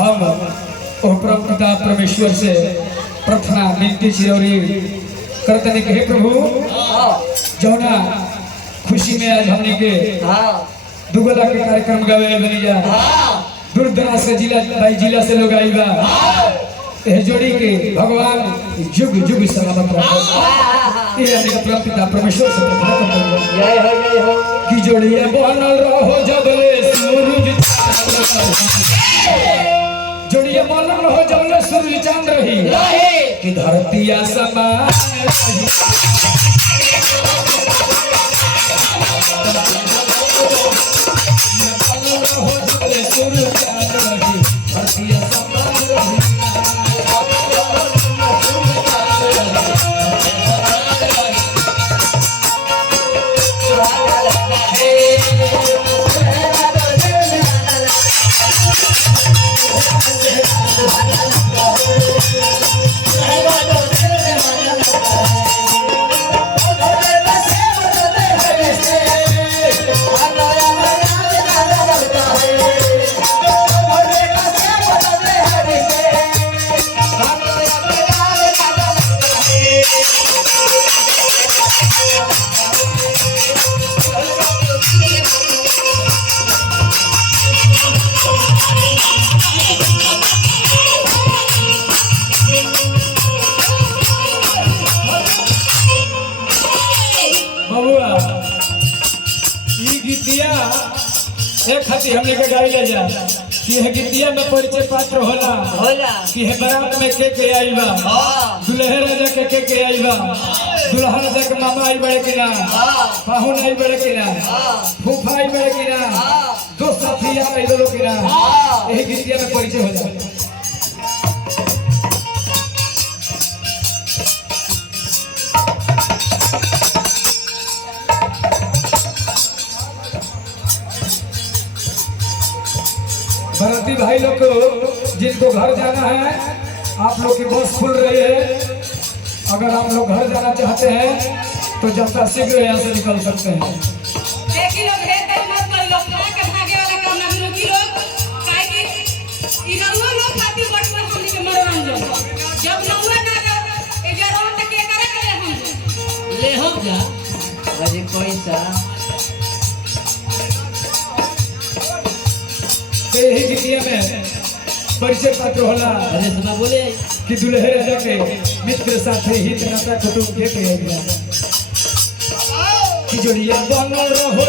हम परम पिता परमेश्वर से प्रार्थना विनती चिरौरी करते हैं कि हे प्रभु जौना खुशी में आज हमने के दुगला के कार्यक्रम गवे बनी जा दूर दराज से जिला से लोग आई बा जोड़ी के भगवान जुग जुग सलामत रखे ये हमने परम पिता परमेश्वर से प्रार्थना करते हैं। जय हो कि जोड़िया बनल रहो जबले सूरज जोड़िया बनल रहो जबले सूरज चांद रही कि धरती आसमान रही खाती हमने के गाड़ी ले जा कि है गीतिया में परिचय पात्र होला कि है बारात में के आई बा दुल्हे राजा के आई बा दुल्हा राजा के मामा आई बड़े कि ना पाहुन आई बड़े कि ना फूफा आई बड़े कि ना दो साथी आई लोग कि ना यही गीतिया में परिचय हो जाए। बाराती भाई लोग को जिनको घर जाना है आप लोग की बस खुल रही है। अगर आप लोग घर जाना चाहते हैं तो जब तक शीघ्र यहाँ से निकल सकते हैं। यही गीतिया में परिचय पात्र होला बोले कि दुल्हे राजा के मित्र साथी हित नाता कुटुंब के कि जोड़िया बनल रहो